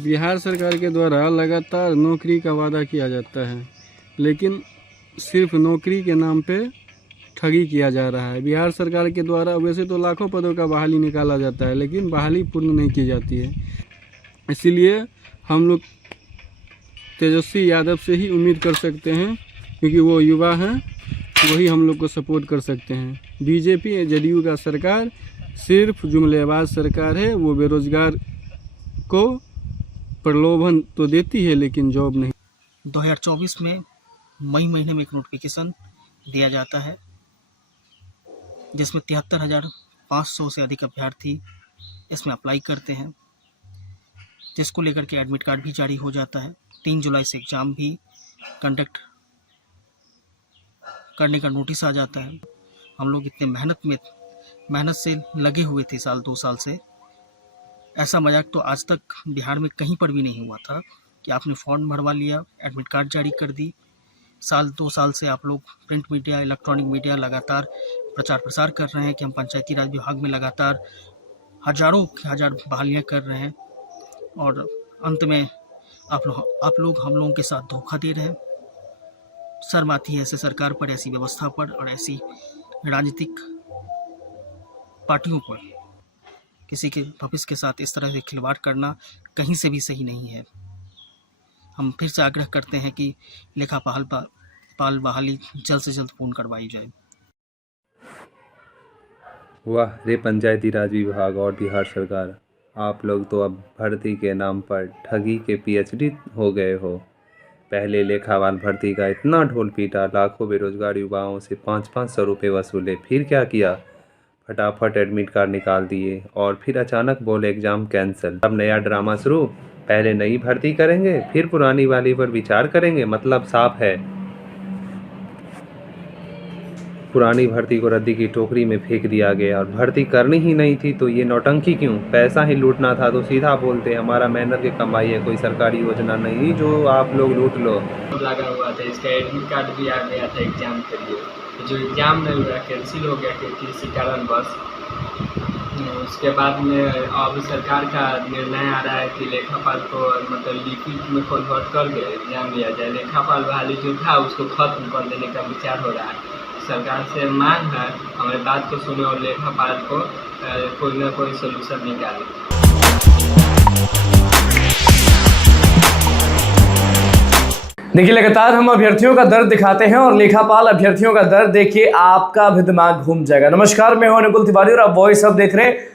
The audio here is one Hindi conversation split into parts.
बिहार सरकार के द्वारा लगातार नौकरी का वादा किया जाता है, लेकिन सिर्फ नौकरी के नाम पे ठगी किया जा रहा है। बिहार सरकार के द्वारा वैसे तो लाखों पदों का बहाली निकाला जाता है, लेकिन बहाली पूर्ण नहीं की जाती है। इसीलिए हम लोग तेजस्वी यादव से ही उम्मीद कर सकते हैं, क्योंकि वो युवा हैं, वही हम लोग को सपोर्ट कर सकते हैं। बीजेपी जदयू का सरकार सिर्फ जुमलेबाज सरकार है। वो बेरोजगार को प्रलोभन तो देती है, लेकिन जॉब नहीं। 2024 में मई महीने में एक नोटिफिकेशन दिया जाता है, जिसमें 73,500 से अधिक अभ्यर्थी इसमें अप्लाई करते हैं, जिसको लेकर के एडमिट कार्ड भी जारी हो जाता है। 3 जुलाई से एग्ज़ाम भी कंडक्ट करने का नोटिस आ जाता है। हम लोग इतने मेहनत से लगे हुए थे 2 साल से। ऐसा मजाक तो आज तक बिहार में कहीं पर भी नहीं हुआ था कि आपने फॉर्म भरवा लिया, एडमिट कार्ड जारी कर दी। 2 साल से आप लोग प्रिंट मीडिया, इलेक्ट्रॉनिक मीडिया लगातार प्रचार प्रसार कर रहे हैं कि हम पंचायती राज विभाग में लगातार हजारों बहालियाँ कर रहे हैं, और अंत में आप लोग हम लोगों के साथ धोखा दे रहे हैं। शर्म आती है ऐसे सरकार पर, ऐसी व्यवस्था पर और ऐसी राजनीतिक पार्टियों पर। किसी के भविष्य के साथ इस तरह से खिलवाड़ करना कहीं से भी सही नहीं है। हम फिर से आग्रह करते हैं कि लेखापाल बहाली जल्द से जल्द पूर्ण करवाई जाए। वाह रे पंचायती राज विभाग और बिहार सरकार, आप लोग तो अब भर्ती के नाम पर ठगी के पीएचडी हो गए हो। पहले लेखावाल भर्ती का इतना ढोल पीटा, लाखों बेरोजगार युवाओं से 500-500 रुपये वसूले, फिर क्या किया? फटाफट एडमिट कार्ड निकाल दिए और फिर अचानक बोले एग्ज़ाम कैंसिल। अब नया ड्रामा शुरू। पहले नई भर्ती करेंगे, फिर पुरानी वाली पर विचार करेंगे। मतलब साफ है, पुरानी भर्ती को रद्दी की टोकरी में फेंक दिया गया और भर्ती करनी ही नहीं थी तो ये नौटंकी क्यों? पैसा ही लूटना था तो सीधा बोलते हमारा मेहनत की कमाई है, कोई सरकारी योजना नहीं जो आप लोग लूट लो। लगा हुआ था, इसका एडमिट कार्ड भी आ गया था एग्ज़ाम के लिए, जो एग्ज़ाम नहीं हुआ, कैंसिल हो गया किसी कारणवश। उसके बाद में अब सरकार का निर्णय आ रहा है कि लेखापाल को मतलब लिखित में कन्वर्ट करके एग्ज़ाम लिया जाए। लेखापाल बहाली जो था उसको खत्म कर देने का विचार हो रहा है। सरकार से मांग है हमारे बात को सुने और लेखापाल को कोई ना कोई सोल्यूशन निकाले। देखिए, लगातार हम अभ्यर्थियों का दर्द दिखाते हैं और लेखापाल अभ्यर्थियों का दर्द देखिए आपका भी दिमाग घूम जाएगा। नमस्कार, मैं हूं अनुकुल तिवारी और आप वॉइस अब देख रहे हैं।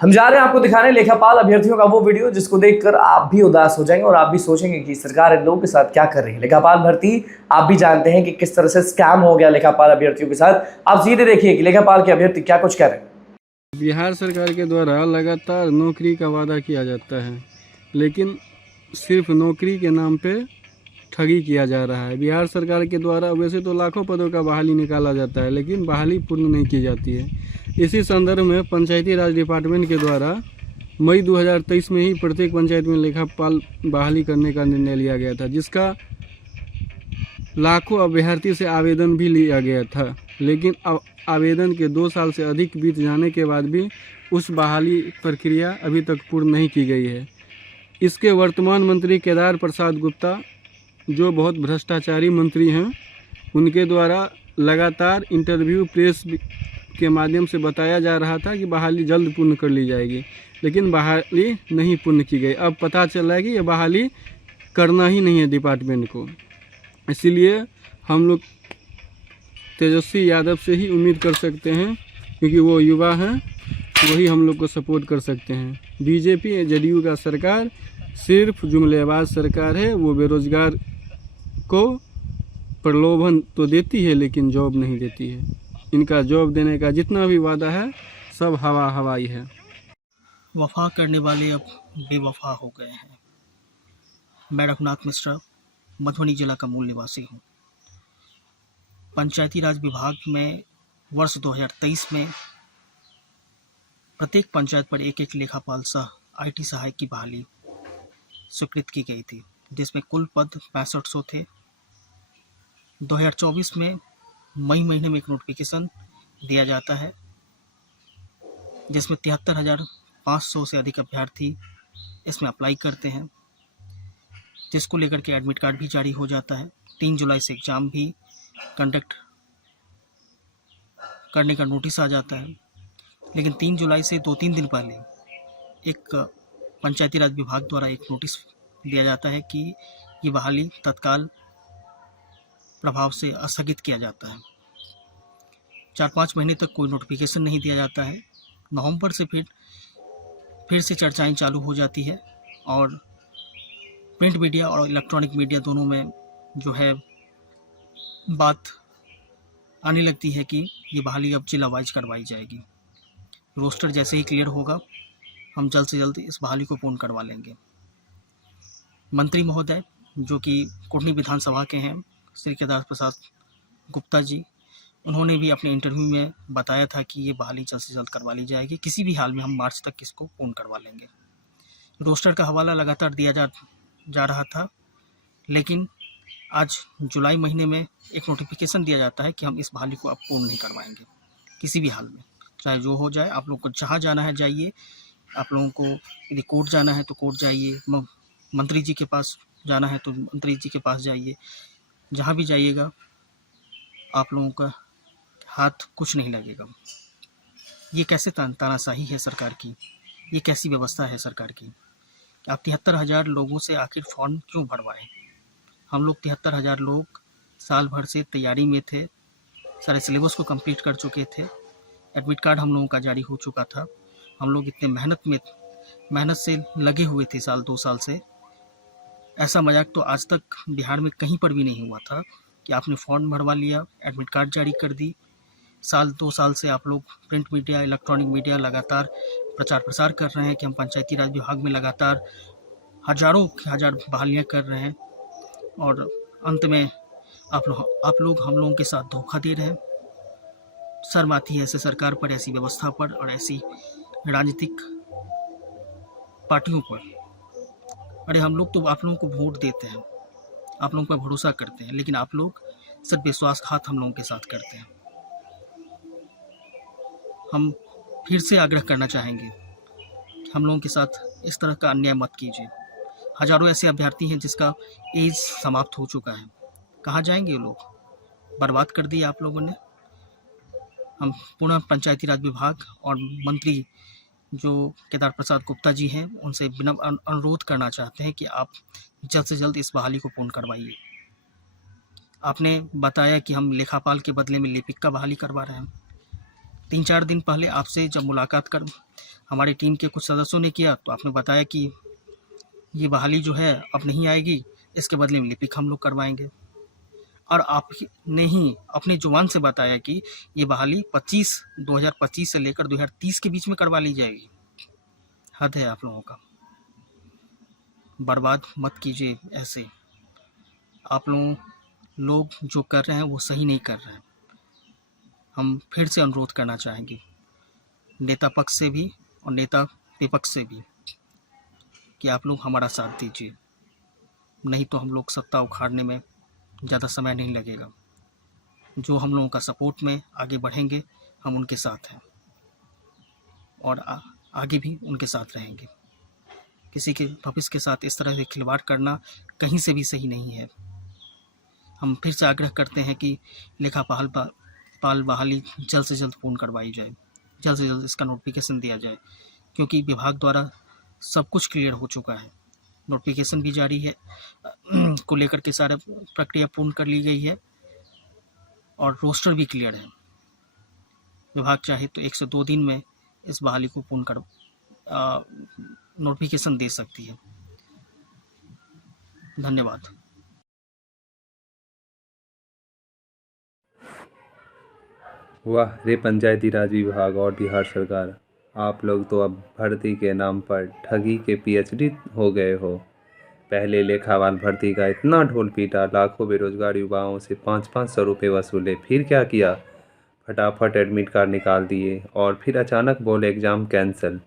हम जा रहे हैं आपको दिखाने लेखापाल अभ्यर्थियों का वो वीडियो जिसको देखकर आप भी उदास हो जाएंगे और आप भी सोचेंगे कि सरकार इन लोगों के साथ क्या कर रही है। लेखापाल भर्ती आप भी जानते हैं कि किस तरह से स्कैम हो गया लेखापाल अभ्यर्थियों के साथ। आप सीधे देखिए कि लेखापाल के अभ्यर्थी क्या कुछ कह रहे हैं। बिहार सरकार के द्वारा लगातार नौकरी का वादा किया जाता है, लेकिन सिर्फ नौकरी के नाम पे ठगी किया जा रहा है। बिहार सरकार के द्वारा वैसे तो लाखों पदों का बहाली निकाला जाता है, लेकिन बहाली पूर्ण नहीं की जाती है। इसी संदर्भ में पंचायती राज डिपार्टमेंट के द्वारा मई 2023 में ही प्रत्येक पंचायत में लेखापाल बहाली करने का निर्णय लिया गया था, जिसका लाखों अभ्यर्थी से आवेदन भी लिया गया था। लेकिन अब आवेदन के 2 साल से अधिक बीत जाने के बाद भी उस बहाली प्रक्रिया अभी तक पूर्ण नहीं की गई है। इसके वर्तमान मंत्री केदार प्रसाद गुप्ता, जो बहुत भ्रष्टाचारी मंत्री हैं, उनके द्वारा लगातार इंटरव्यू प्रेस के माध्यम से बताया जा रहा था कि बहाली जल्द पूर्ण कर ली जाएगी, लेकिन बहाली नहीं पूर्ण की गई। अब पता चल रहा है कि ये बहाली करना ही नहीं है डिपार्टमेंट को। इसीलिए हम लोग तेजस्वी यादव से ही उम्मीद कर सकते हैं, क्योंकि वो युवा हैं, वही हम लोग को सपोर्ट कर सकते हैं। बीजेपी जदयू का सरकार सिर्फ जुमलेबाज सरकार है। वो बेरोजगार को प्रलोभन तो देती है, लेकिन जॉब नहीं देती है। इनका जॉब देने का जितना भी वादा है सब हवाई है। वफा करने वाले अब बेवफा हो गए हैं। मैं रघुनाथ मिश्रा मधुबनी जिला का मूल निवासी हूँ। पंचायती राज विभाग में वर्ष 2023 में प्रत्येक पंचायत पर एक लेखापाल सह IT सहायक की बहाली स्वीकृत की गई थी, जिसमें कुल पद 6500 थे। 2024 में मई महीने में एक नोटिफिकेशन दिया जाता है, जिसमें 73,500 से अधिक अभ्यर्थी इसमें अप्लाई करते हैं, जिसको लेकर के एडमिट कार्ड भी जारी हो जाता है। 3 जुलाई से एग्ज़ाम भी कंडक्ट करने का नोटिस आ जाता है। लेकिन 3 जुलाई से 2-3 दिन पहले एक पंचायती राज विभाग द्वारा एक नोटिस दिया जाता है कि ये बहाली तत्काल प्रभाव से स्थगित किया जाता है। 4-5 महीने तक कोई नोटिफिकेशन नहीं दिया जाता है। नवंबर से फिर से चर्चाएं चालू हो जाती है और प्रिंट मीडिया और इलेक्ट्रॉनिक मीडिया दोनों में जो है बात आने लगती है कि ये बहाली अब जिला वाइज करवाई जाएगी। रोस्टर जैसे ही क्लियर होगा हम जल्द से जल्द इस बहाली को पूर्ण करवा लेंगे। मंत्री महोदय जो कि कुटनी विधानसभा के हैं, श्री केदार प्रसाद गुप्ता जी, उन्होंने भी अपने इंटरव्यू में बताया था कि ये बहाली जल्द से जल्द करवा ली जाएगी। किसी भी हाल में हम मार्च तक इसको पूर्ण करवा लेंगे। रोस्टर का हवाला लगातार दिया जा रहा था, लेकिन आज जुलाई महीने में एक नोटिफिकेशन दिया जाता है कि हम इस बहाली को अब पूर्ण नहीं करवाएंगे किसी भी हाल में, चाहे जो हो जाए। आप लोग को जहाँ जाना है जाइए, आप लोगों को यदि कोर्ट जाना है तो कोर्ट जाइए, मंत्री जी के पास जाना है तो मंत्री जी के पास जाइए। जहाँ भी जाइएगा आप लोगों का हाथ कुछ नहीं लगेगा। ये कैसे तानाशाही है सरकार की, ये कैसी व्यवस्था है सरकार की। आप 73,000 लोगों से आखिर फॉर्म क्यों भरवाएं? हम लोग 73,000 लोग साल भर से तैयारी में थे, सारे सिलेबस को कंप्लीट कर चुके थे, एडमिट कार्ड हम लोगों का जारी हो चुका था। हम लोग इतने मेहनत से लगे हुए थे साल 2 साल से। ऐसा मजाक तो आज तक बिहार में कहीं पर भी नहीं हुआ था कि आपने फॉर्म भरवा लिया, एडमिट कार्ड जारी कर दी। साल 2 साल से आप लोग प्रिंट मीडिया, इलेक्ट्रॉनिक मीडिया लगातार प्रचार प्रसार कर रहे हैं कि हम पंचायती राज विभाग में लगातार हजारों हजार बहालियाँ कर रहे हैं और अंत में आप लोग हम लोगों के साथ धोखा दे रहे हैं। शर्म आती है ऐसे सरकार पर, ऐसी व्यवस्था पर और ऐसी राजनीतिक पार्टियों पर। अरे हम लोग तो आप लोगों को वोट देते हैं, आप लोगों पर भरोसा करते हैं, लेकिन आप लोग सिर्फ विश्वासघात हम लोगों के साथ करते हैं। हम फिर से आग्रह करना चाहेंगे कि हम लोगों के साथ इस तरह का अन्याय मत कीजिए। हजारों ऐसे अभ्यर्थी हैं जिसका एज समाप्त हो चुका है, कहाँ जाएंगे ये लोग? बर्बाद कर दिए आप लोगों ने। हम पुनः पंचायती राज विभाग और मंत्री जो केदार प्रसाद गुप्ता जी हैं उनसे विनम्र अनुरोध करना चाहते हैं कि आप जल्द से जल्द इस बहाली को पूर्ण करवाइए। आपने बताया कि हम लेखापाल के बदले में लिपिक का बहाली करवा रहे हैं। 3-4 दिन पहले आपसे जब मुलाकात कर हमारी टीम के कुछ सदस्यों ने किया तो आपने बताया कि ये बहाली जो है अब नहीं आएगी, इसके बदले में लिपिक हम लोग करवाएंगे। और आपने ही अपने जुबान से बताया कि ये बहाली 2025 से लेकर 2030 के बीच में करवा ली जाएगी। हद है आप लोगों का। बर्बाद मत कीजिए ऐसे। आप लोग जो कर रहे हैं वो सही नहीं कर रहे हैं। हम फिर से अनुरोध करना चाहेंगे नेता पक्ष से भी और नेता विपक्ष से भी कि आप लोग हमारा साथ दीजिए, नहीं तो हम लोग सत्ता उखाड़ने में ज़्यादा समय नहीं लगेगा। जो हम लोगों का सपोर्ट में आगे बढ़ेंगे हम उनके साथ हैं और आगे भी उनके साथ रहेंगे। किसी के भविष्य के साथ इस तरह से खिलवाड़ करना कहीं से भी सही नहीं है। हम फिर से आग्रह करते हैं कि लेखापाल बहाली जल्द से जल्द पूर्ण करवाई जाए, जल्द से जल्द इसका नोटिफिकेशन दिया जाए, क्योंकि विभाग द्वारा सब कुछ क्लियर हो चुका है। नोटिफिकेशन भी जारी है को लेकर के सारा प्रक्रिया पूर्ण कर ली गई है और रोस्टर भी क्लियर है। विभाग चाहे तो 1 से 2 दिन में इस बहाली को पूर्ण कर नोटिफिकेशन दे सकती है। धन्यवाद। वाह रे पंचायती राज विभाग और बिहार सरकार, आप लोग तो अब भर्ती के नाम पर ठगी के PhD हो गए हो। पहले लेखावान भर्ती का इतना ढोल पीटा, लाखों बेरोजगार युवाओं से 500-500 रुपये वसूले, फिर क्या किया? फटाफट एडमिट कार्ड निकाल दिए और फिर अचानक बोले एग्ज़ाम कैंसिल।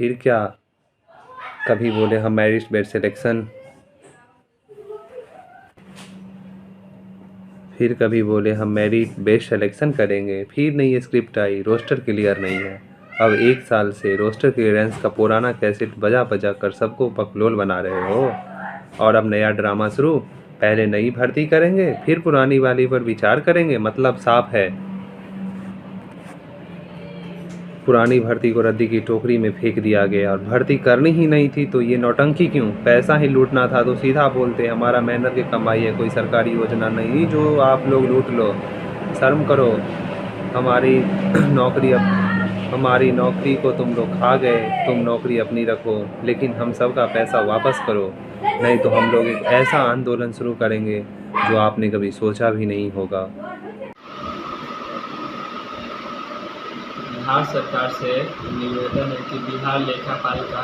फिर क्या? कभी बोले हम मेरिट बेस्ड सिलेक्शन, फिर कभी बोले हम मेरिट बेस्ड सिलेक्शन करेंगे, फिर नई स्क्रिप्ट आई, रोस्टर क्लियर नहीं है। अब 1 साल से रोस्टर क्लियरेंस का पुराना कैसेट बजा कर सबको पकलोल बना रहे हो। और अब नया ड्रामा शुरू। पहले नई भर्ती करेंगे फिर पुरानी वाली पर विचार करेंगे। मतलब साफ है, पुरानी भर्ती को रद्दी की टोकरी में फेंक दिया गया और भर्ती करनी ही नहीं थी तो ये नौटंकी क्यों? पैसा ही लूटना था तो सीधा बोलते हमारा मेहनत की कमाई है, कोई सरकारी योजना नहीं जो आप लोग लूट लो। शर्म करो। हमारी नौकरी को तुम लोग खा गए, तुम नौकरी अपनी रखो, लेकिन हम सब का पैसा वापस करो, नहीं तो हम लोग एक ऐसा आंदोलन शुरू करेंगे जो आपने कभी सोचा भी नहीं होगा। बिहार सरकार से निवेदन है कि बिहार लेखापाल का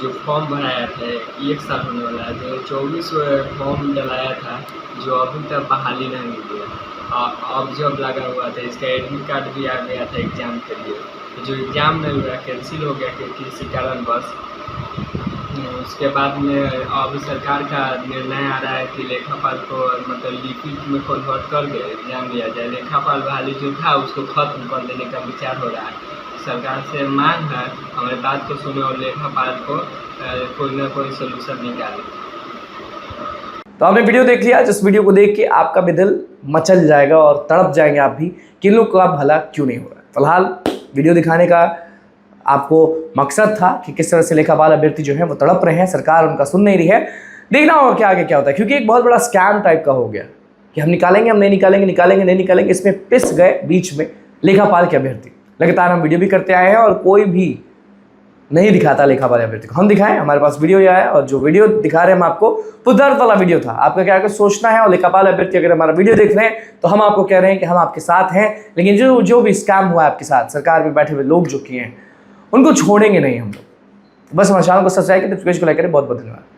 जो फॉर्म भराया था 1 साल होने वाला है, तो 24 फॉर्म डलाया था जो अभी तक बहाली नहीं हुई है। अब जब लगा हुआ था, इसका एडमिट कार्ड भी आ गया था एग्ज़ाम के लिए, तो जो एग्ज़ाम नहीं हुआ, कैंसिल हो गया किसी कारणवश। उसके बाद में अब सरकार का निर्णय आ रहा है कि लेखापाल को मतलब लिपिक में कन्वर्ट करके एग्जाम लिया जाए। लेखापाल बहाली जो था उसको खत्म कर देने का विचार हो रहा है। सरकार से मांग है हमारे बात को सुने और लेखापाल को कोई ना कोई सोल्यूशन निकाले। तो आपने वीडियो देख लिया, जिस वीडियो को देख के आपका भी दिल मचल जाएगा और तड़प जाएंगे आप भी कि इन लोग का भला क्यों नहीं हो रहा है। फिलहाल वीडियो दिखाने का आपको मकसद था कि किस तरह से लेखापाल अभ्यर्थी जो है वो तड़प रहे हैं, सरकार उनका सुन नहीं रही है। देखना होगा क्या आगे क्या होता है, क्योंकि एक बहुत बड़ा स्कैम टाइप का हो गया कि हम निकालेंगे, हम नहीं निकालेंगे, निकालेंगे नहीं निकालेंगे। इसमें पिस गए बीच में लेखापाल के अभ्यर्थी। लगातार हम वीडियो भी करते आए हैं और कोई भी नहीं दिखाता लेखापाल अभ्यर्थी को। हम दिखाएं, हमारे पास वीडियो आया और जो वीडियो दिखा रहे हैं हम आपको पुदर्थ वाला वीडियो था। आपका क्या सोचना है, और लेखापाल अभ्यर्थी अगर हमारा वीडियो देख रहे हैं तो हम आपको कह रहे हैं कि हम आपके साथ हैं, लेकिन जो भी स्कैम हुआ है आपके साथ, सरकार में बैठे हुए लोग जो किए हैं उनको छोड़ेंगे नहीं हम लोग। बस हमारे चैनल को सब्सक्राइब करें, नोटिफिकेशन को लाइक करें। बहुत बहुत धन्यवाद।